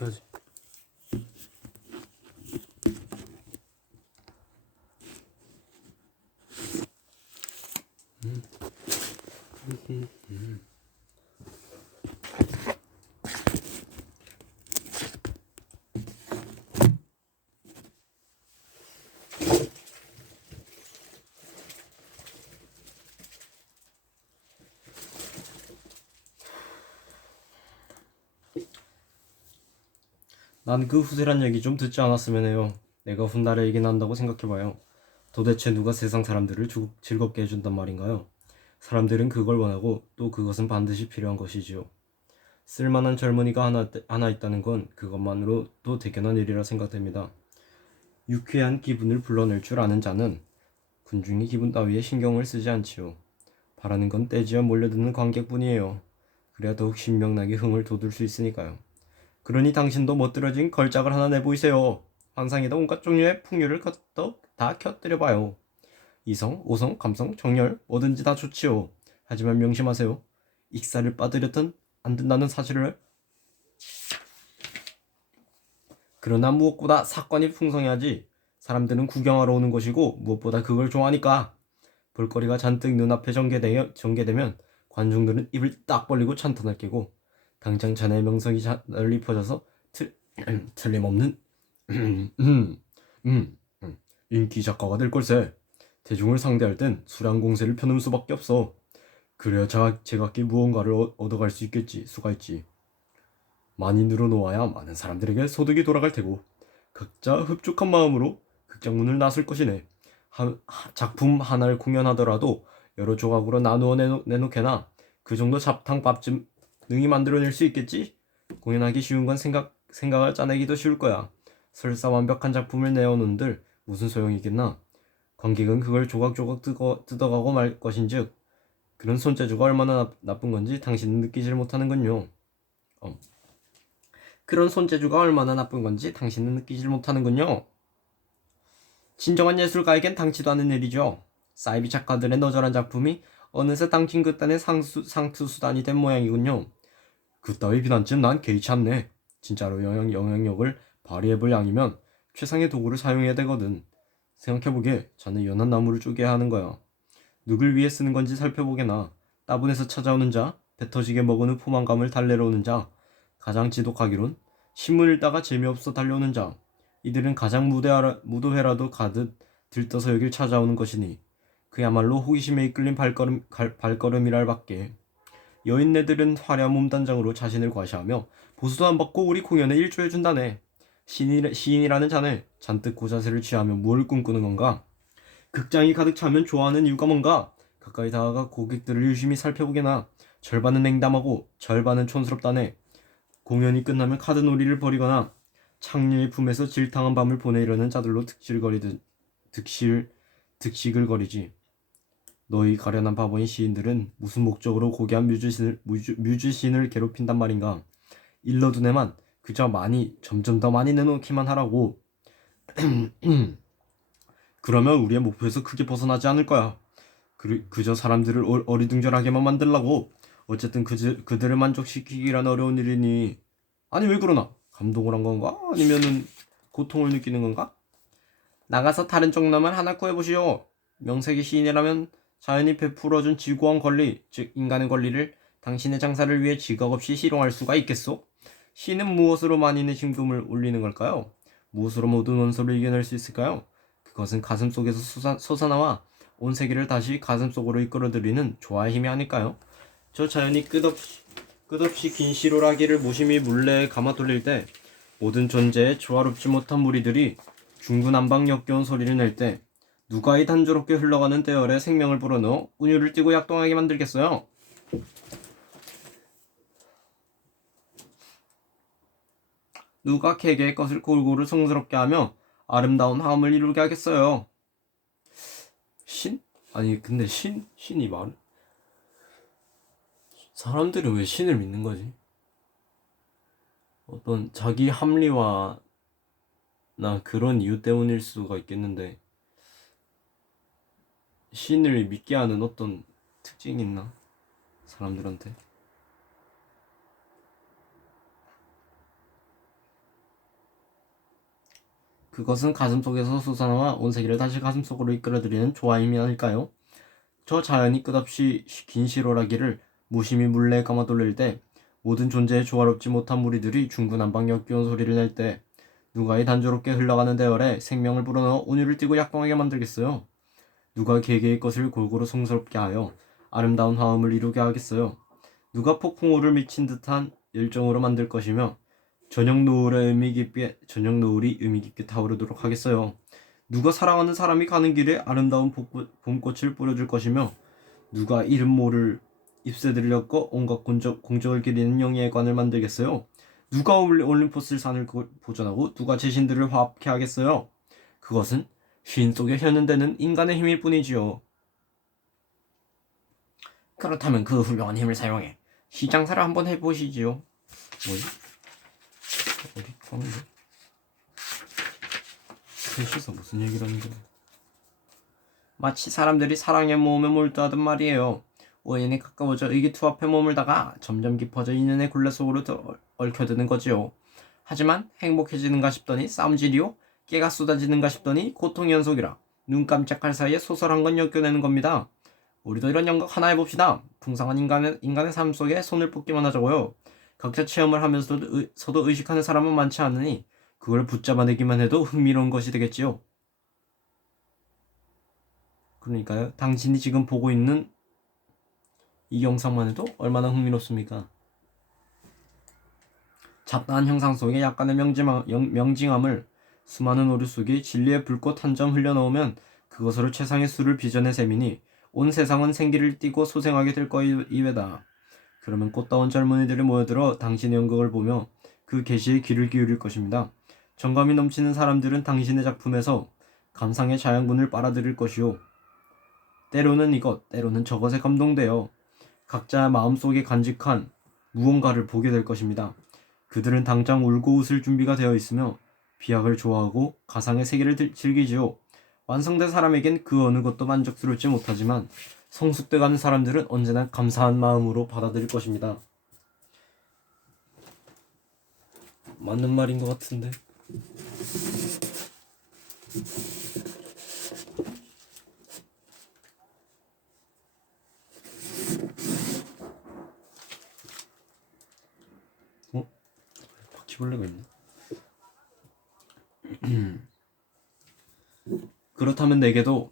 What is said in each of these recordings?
시켜야지. 난 그 후세란 얘기 좀 듣지 않았으면 해요. 내가 훗날에 얘기 난다고 생각해봐요. 도대체 누가 세상 사람들을 즐겁게 해준단 말인가요? 사람들은 그걸 원하고 또 그것은 반드시 필요한 것이지요. 쓸만한 젊은이가 하나 있다는 건 그것만으로도 대견한 일이라 생각됩니다. 유쾌한 기분을 불러낼 줄 아는 자는 군중의 기분 따위에 신경을 쓰지 않지요. 바라는 건 떼지어 몰려드는 관객뿐이에요. 그래야 더욱 신명나게 흥을 돋울 수 있으니까요. 그러니 당신도 멋들어진 걸작을 하나 내보이세요. 환상에다 온갖 종류의 풍류를 다 켜뜨려봐요. 이성, 오성, 감성, 정열 뭐든지 다 좋지요. 하지만 명심하세요. 익사를 빠뜨렸든 안 된다는 사실을. 그러나 무엇보다 사건이 풍성해야지. 사람들은 구경하러 오는 것이고 무엇보다 그걸 좋아하니까. 볼거리가 잔뜩 눈앞에 전개되면 관중들은 입을 딱 벌리고 찬탄을 깨고 당장 자네의 명성이 널리 퍼져서 틀림없는 인기 작가가 될 걸세. 대중을 상대할 땐 수량 공세를 펴놓을 수밖에 없어. 그래야 제각기 무언가를 얻어갈 수 있겠지. 수가 있지. 많이 늘어놓아야 많은 사람들에게 소득이 돌아갈 테고 각자 흡족한 마음으로 극장문을 나설 것이네. 작품 하나를 공연하더라도 여러 조각으로 나누어 내놓게나 그 정도 잡탕밥쯤 능히 만들어낼 수 있겠지? 공연하기 쉬운 건 생각을 짜내기도 쉬울 거야. 설사 완벽한 작품을 내어놓은들 무슨 소용이겠나? 관객은 그걸 조각조각 뜯어가고 말 것인즉 그런 손재주가 얼마나 나쁜 건지 당신은 느끼질 못하는군요. 그런 손재주가 얼마나 나쁜 건지 당신은 느끼질 못하는군요. 진정한 예술가에겐 당치도 않은 일이죠. 사이비 작가들의 너절한 작품이 어느새 당신 그딴의 상투수단이 된 모양이군요. 그따위 비난쯤 난 개의치 않네. 진짜로 영향력을 발휘해볼 양이면 최상의 도구를 사용해야 되거든. 생각해보게. 자네 연한 나무를 쪼개야 하는 거야. 누굴 위해 쓰는 건지 살펴보게나. 따분해서 찾아오는 자, 배 터지게 먹은 후 포만감을 달래러 오는 자, 가장 지독하기론 신문 읽다가 재미없어 달려오는 자. 이들은 가장 무도회라도 가듯 들떠서 여길 찾아오는 것이니 그야말로 호기심에 이끌린 발걸음이랄 밖에. 여인네들은 화려한 몸단장으로 자신을 과시하며 보수도 안 받고 우리 공연에 일조해준다네. 시인이라는 자네 잔뜩 고자세를 취하며 뭘 꿈꾸는 건가? 극장이 가득 차면 좋아하는 이유가 뭔가? 가까이 다가가 고객들을 유심히 살펴보게나. 절반은 냉담하고 절반은 촌스럽다네. 공연이 끝나면 카드놀이를 벌이거나 창녀의 품에서 질탕한 밤을 보내려는 자들로 득식을 거리지. 너희 가련한 바보인 시인들은 무슨 목적으로 고귀한 뮤지신을 괴롭힌단 말인가? 일러둔 애만 그저 점점 더 많이 내놓기만 하라고. 그러면 우리의 목표에서 크게 벗어나지 않을 거야. 그저 사람들을 어리둥절하게만 만들라고. 어쨌든 그들을 만족시키기란 어려운 일이니. 아니 왜 그러나? 감동을 한 건가? 아니면은 고통을 느끼는 건가? 나가서 다른 쪽남을 하나 구해보시오. 명색이 시인이라면 자연이 베풀어준 지고한 권리, 즉 인간의 권리를 당신의 장사를 위해 지각 없이 실용할 수가 있겠소? 시는 무엇으로 만인의 심금을 울리는 걸까요? 무엇으로 모든 원소를 이겨낼 수 있을까요? 그것은 가슴 속에서 솟아나와 온 세계를 다시 가슴 속으로 이끌어들이는 조화의 힘이 아닐까요? 저 자연이 끝없이 긴 시로라기를 무심히 물레에 감아 돌릴 때 모든 존재의 조화롭지 못한 무리들이 중구난방 역겨운 소리를 낼 때 누가 이 단조롭게 흘러가는 떼열에 생명을 불어넣어 운율을 띠고 약동하게 만들겠어요? 누가 개개의 것을 골고루 성스럽게 하며 아름다운 화음을 이루게 하겠어요? 신? 아니 근데 신이 사람들은 왜 신을 믿는 거지? 어떤 자기 합리화나 그런 이유 때문일 수가 있겠는데 신을 믿게 하는 어떤 특징이 있나? 사람들한테? 그것은 가슴속에서 솟아나와 온 세계를 다시 가슴속으로 이끌어들이는 조화임이 아닐까요? 저 자연이 끝없이 긴 시로라기를 무심히 물레에 감아 돌릴 때, 모든 존재의 조화롭지 못한 무리들이 중구난방 역겨운 소리를 낼 때, 누가 이 단조롭게 흘러가는 대열에 생명을 불어넣어 온유를 띠고 약동하게 만들겠어요? 누가 개개의 것을 골고루 성스럽게 하여 아름다운 화음을 이루게 하겠어요? 누가 폭풍우를 미친 듯한 열정으로 만들 것이며 저녁 노을이 의미 깊게 타오르도록 하겠어요? 누가 사랑하는 사람이 가는 길에 아름다운 봄꽃을 뿌려줄 것이며 누가 이름 모를 잎새들을 엮어 온갖 공적을 기리는 영예관을 만들겠어요? 누가 올림포스 산을 보존하고 누가 제 신들을 화합케 하겠어요? 그것은 시인 속에 현현되는 인간의 힘일 뿐이지요. 그렇다면 그 훌륭한 힘을 사용해 시장사를 한번 해보시지요. 뭐지? 어디 가는데? 셋이서 무슨 얘기를 하는 거야? 마치 사람들이 사랑의 모험에 몰두하듯 말이에요. 우연히 가까워져 의기투합해 머물다가 점점 깊어져 인연의 굴레 속으로 얽혀드는 거지요. 하지만 행복해지는가 싶더니 싸움질이요. 깨가 쏟아지는가 싶더니 고통의 연속이라 눈 깜짝할 사이에 소설 한 권 엮여내는 겁니다. 우리도 이런 연극 하나 해봅시다. 풍성한 인간의 삶 속에 손을 뻗기만 하자고요. 각자 체험을 하면서도 의식하는 사람은 많지 않으니 그걸 붙잡아내기만 해도 흥미로운 것이 되겠지요. 그러니까요. 당신이 지금 보고 있는 이 영상만 해도 얼마나 흥미롭습니까? 잡다한 형상 속에 약간의 명징함을 수많은 오류 속에 진리의 불꽃 한 점 흘려넣으면 그것으로 최상의 수를 빚어내 셈이니 온 세상은 생기를 띠고 소생하게 될 거이외다. 그러면 꽃다운 젊은이들이 모여들어 당신의 연극을 보며 그 계시에 귀를 기울일 것입니다. 정감이 넘치는 사람들은 당신의 작품에서 감상의 자양분을 빨아들일 것이요. 때로는 이것, 때로는 저것에 감동되어 각자 마음속에 간직한 무언가를 보게 될 것입니다. 그들은 당장 울고 웃을 준비가 되어 있으며 비약을 좋아하고 가상의 세계를 즐기지요. 완성된 사람에겐 그 어느 것도 만족스럽지 못하지만 성숙돼가는 사람들은 언제나 감사한 마음으로 받아들일 것입니다. 맞는 말인 것 같은데. 바퀴벌레가 있네. 그렇다면 내게도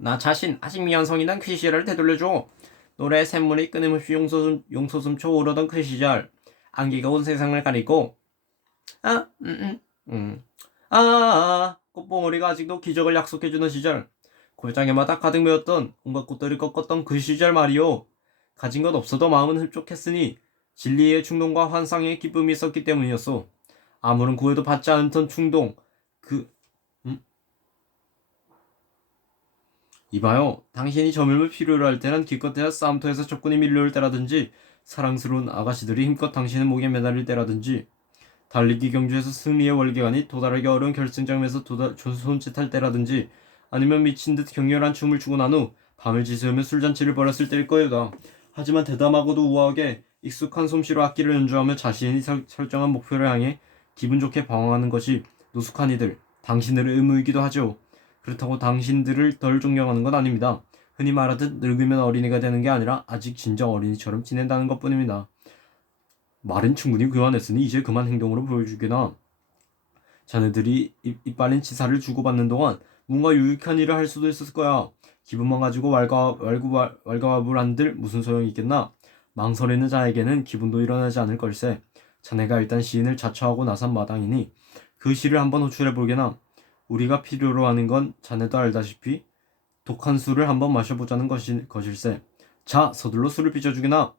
나 자신 아직 미완성이던 그 시절을 되돌려줘. 노래 샘물이 끊임없이 용솟음쳐 오르던 그 시절, 안개가 온 세상을 가리고 꽃봉오리가 아직도 기적을 약속해주는 시절, 골장에마다 가득 메웠던 온갖 꽃들을 꺾었던 그 시절 말이오. 가진 것 없어도 마음은 흡족했으니 진리의 충동과 환상의 기쁨이 있었기 때문이었소. 아무런 구애도 받지 않던 충동, 이봐요. 당신이 저물을 필요로 할 때는 기껏해야 싸움터에서 적군이 밀려올 때라든지, 사랑스러운 아가씨들이 힘껏 당신의 목에 매달릴 때라든지, 달리기 경주에서 승리의 월계관이 도달하기 어려운 결승점에서 손짓할 때라든지, 아니면 미친 듯 격렬한 춤을 추고 난 후 밤을 지새우며 술잔치를 벌였을 때일 거예요. 하지만 대담하고도 우아하게 익숙한 솜씨로 악기를 연주하며 자신이 설정한 목표를 향해 기분 좋게 방황하는 것이 노숙한 이들, 당신들의 의무이기도 하죠. 그렇다고 당신들을 덜 존경하는 건 아닙니다. 흔히 말하듯 늙으면 어린이가 되는 게 아니라 아직 진정 어린이처럼 지낸다는 것뿐입니다. 말은 충분히 교환했으니 이제 그만 행동으로 보여주게나. 자네들이 이빨린 치사를 주고받는 동안 뭔가 유익한 일을 할 수도 있었을 거야. 기분만 가지고 왈가왈부한들 무슨 소용이 있겠나. 망설이는 자에게는 기분도 일어나지 않을 걸세. 자네가 일단 시인을 자처하고 나선 마당이니 그 시를 한번 호출해보게나. 우리가 필요로 하는 건 자네도 알다시피 독한 술을 한번 마셔보자는 것일세. 자, 서둘러 술을 빚어주게나.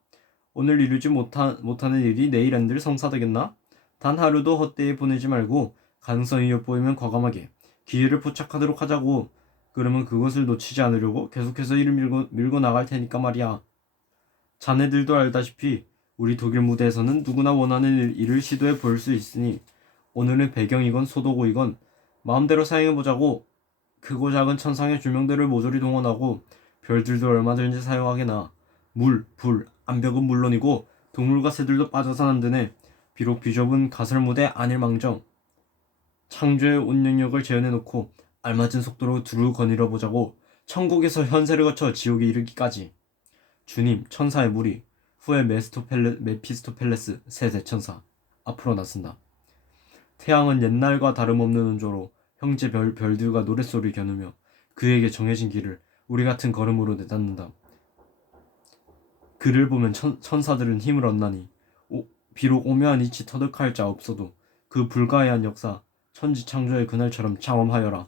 오늘 이루지 못하는 일이 내일 한들 성사되겠나? 단 하루도 헛되이 보내지 말고 가능성이 엿보이면 과감하게 기회를 포착하도록 하자고. 그러면 그것을 놓치지 않으려고 계속해서 이를 밀고 나갈 테니까 말이야. 자네들도 알다시피 우리 독일 무대에서는 누구나 원하는 일을 시도해 볼 수 있으니 오늘은 배경이건 소도고이건 마음대로 사용해보자고. 크고 작은 천상의 조명들을 모조리 동원하고 별들도 얼마든지 사용하게나. 물, 불, 암벽은 물론이고 동물과 새들도 빠져선 안 되네. 비록 비좁은 가설무대 아닐망정 창조의 운영력을 재현해놓고 알맞은 속도로 두루 거닐어 보자고. 천국에서 현세를 거쳐 지옥에 이르기까지. 주님, 천사의 무리, 후에 메피스토펠레스 새 대천사 앞으로 나선다. 태양은 옛날과 다름없는 온조로 형제 별들과 노랫소리 겨누며 그에게 정해진 길을 우리 같은 걸음으로 내닫는다. 그를 보면 천사들은 힘을 얻나니 비록 오묘한 이치 터득할 자 없어도 그 불가해한 역사 천지창조의 그날처럼 장엄하여라.